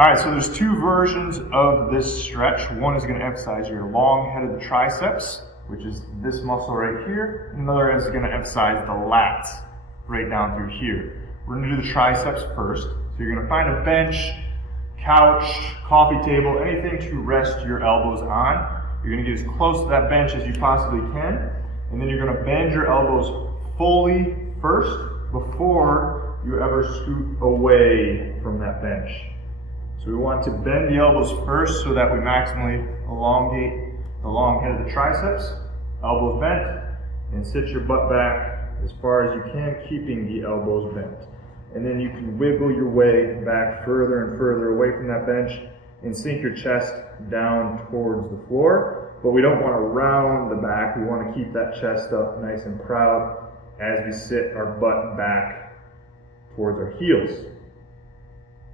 All right, so there's two versions of this stretch. One is going to emphasize your long head of the triceps, which is this muscle right here. Another is going to emphasize the lats right down through here. We're going to do the triceps first. So you're going to find a bench, couch, coffee table, anything to rest your elbows on. You're going to get as close to that bench as you possibly can. And then you're going to bend your elbows fully first before you ever scoot away from that bench. So we want to bend the elbows first so that we maximally elongate the long head of the triceps, elbows bent, and sit your butt back as far as you can, keeping the elbows bent. And then you can wiggle your way back further and further away from that bench and sink your chest down towards the floor. But we don't want to round the back. We want to keep that chest up nice and proud as we sit our butt back towards our heels.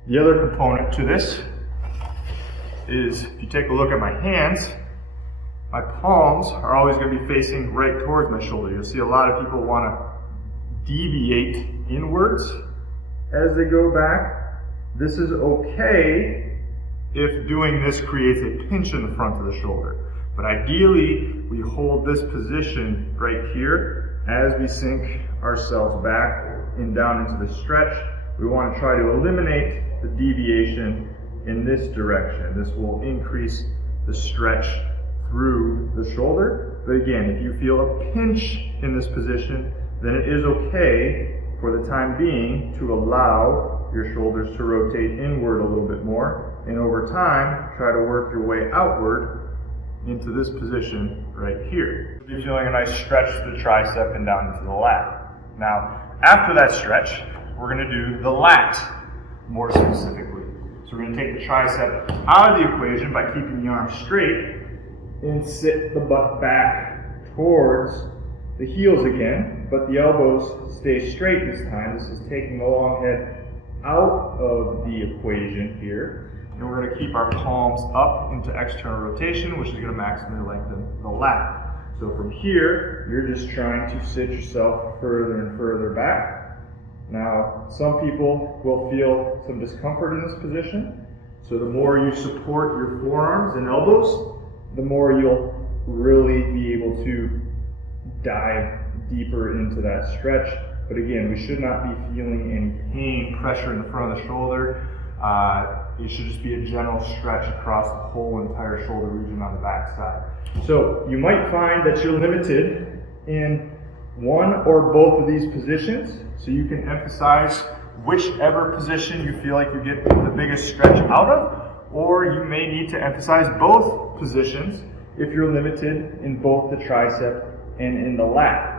The other component to this is, if you take a look at my hands, my palms are always going to be facing right towards my shoulder. You'll see a lot of people want to deviate inwards as they go back. This is okay if doing this creates a pinch in the front of the shoulder. But ideally, we hold this position right here as we sink ourselves back and down into the stretch. We want to try to eliminate the deviation in this direction. This will increase the stretch through the shoulder. But again, if you feel a pinch in this position, then it is okay for the time being to allow your shoulders to rotate inward a little bit more. And over time, try to work your way outward into this position right here. You're feeling a nice stretch to the tricep and down into the lat. Now, after that stretch, we're going to do the lat more specifically. So we're going to take the tricep out of the equation by keeping the arm straight and sit the butt back towards the heels again, but the elbows stay straight this time. This is taking the long head out of the equation here. And we're going to keep our palms up into external rotation, which is going to maximally lengthen the lat. So from here, you're just trying to sit yourself further and further back. Now, some people will feel some discomfort in this position. So the more you support your forearms and elbows, the more you'll really be able to dive deeper into that stretch. But again, we should not be feeling any pain, pressure in the front of the shoulder. It should just be a general stretch across the whole entire shoulder region on the back side. So you might find that you're limited in one or both of these positions. So you can emphasize whichever position you feel like you get the biggest stretch out of, or you may need to emphasize both positions if you're limited in both the tricep and in the lat.